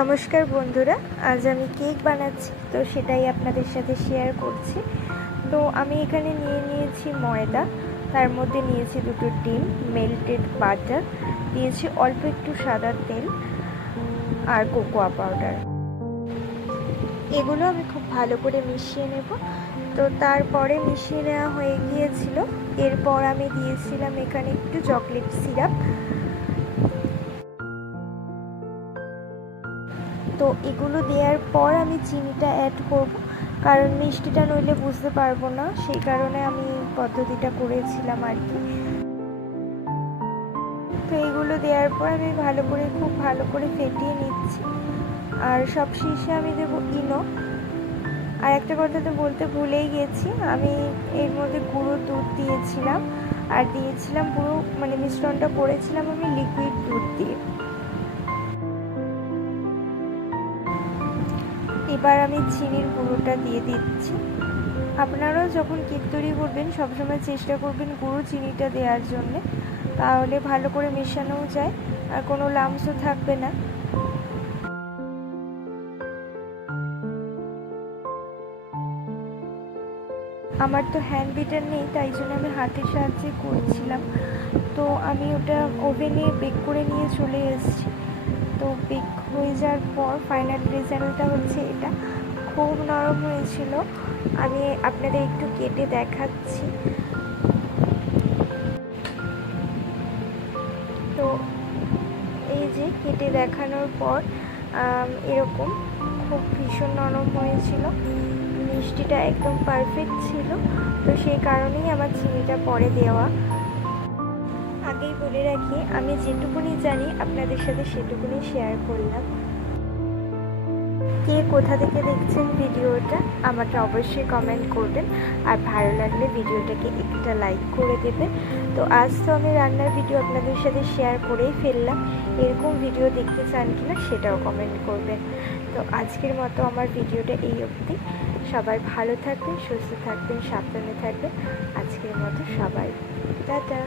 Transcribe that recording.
নমস্কার বন্ধুরা, আজ আমি কেক বানাচ্ছি, তো সেটাই আপনাদের সাথে শেয়ার করছি। তো আমি এখানে নিয়ে নিয়েছি ময়দা, তার মধ্যে নিয়েছি দুটো ডিম মেল্টেড বাটার দিয়েছি অল্প একটু সাদা তেল আর কোকোয়া পাউডার এগুলো আমি খুব ভালো করে মিশিয়ে নেব। তো তারপরে মিশিয়ে নেওয়া হয়ে গিয়েছিল। এরপর আমি দিয়েছিলাম এখানে একটু চকলেট সিরাপ তো এগুলো দেওয়ার পর আমি চিনিটা অ্যাড করব। কারণ মিষ্টিটা নইলে বুঝতে পারব না, সেই কারণে আমি পদ্ধতিটা করেছিলাম আর কি। তো এগুলো দেওয়ার পর আমি ভালো করে, খুব ভালো করে ফেটিয়ে নিচ্ছি। আর সব শেষে আমি দেবো ইনো। আর একটা কথা তো বলতে ভুলেই গেছি, আমি এর মধ্যে গুঁড়ো দুধ দিয়েছিলাম। আর দিয়েছিলাম পুরো মানে মিশ্রণটা করেছিলাম আমি লিকুইড দুধ দিয়ে। এবার আমি চিনির গুঁড়োটা দিয়ে দিচ্ছি। আপনারাও যখন কেক তৈরি করবেন, সবসময় চেষ্টা করবেন গুঁড়ো চিনিটা দেওয়ার জন্যে। তাহলে ভালো করে মেশানোও যায়, আর কোনো লামসও থাকবে না। আমার তো হ্যান্ড বিটার নেই, তাই জন্য আমি হাতের সাহায্যে করছিলাম। তো আমি ওটা ওভেনে বেক করে নিয়ে চলে এসেছি। তো বেক হয়ে যাওয়ার পর ফাইনাল রেজাল্টটা হচ্ছে খুব নরম হয়েছিল। আমি আপনাদের একটু কেটে দেখাচ্ছি। তো এই যে কেটে দেখানোর পর এরকম খুব ভীষণ নরম হয়েছিল। মিষ্টিটা একদম পারফেক্ট ছিল। তো সেই কারণেই আমার চিনিটা পরে দেওয়া। আগেই বলে রাখি, আমি যেটুকুনি জানি, আপনাদের সাথে সেটুকুনি শেয়ার করলাম। কে কোথা থেকে দেখছেন ভিডিওটা, আমাকে অবশ্যই কমেন্ট করবেন। আর ভালো লাগলে ভিডিওটাকে একটা লাইক করে দেবেন। তো আজ তো আমি রান্নার ভিডিও আপনাদের সাথে শেয়ার করেই ফেললাম। এরকম ভিডিও দেখতে চান কিনা সেটাও কমেন্ট করবেন। তো আজকের মতো আমার ভিডিওটা এই অবধি। সবাই ভালো থাকবেন, সুস্থ থাকবেন, সাবধানে থাকবেন। আজকের মতো সবাই। টাটা।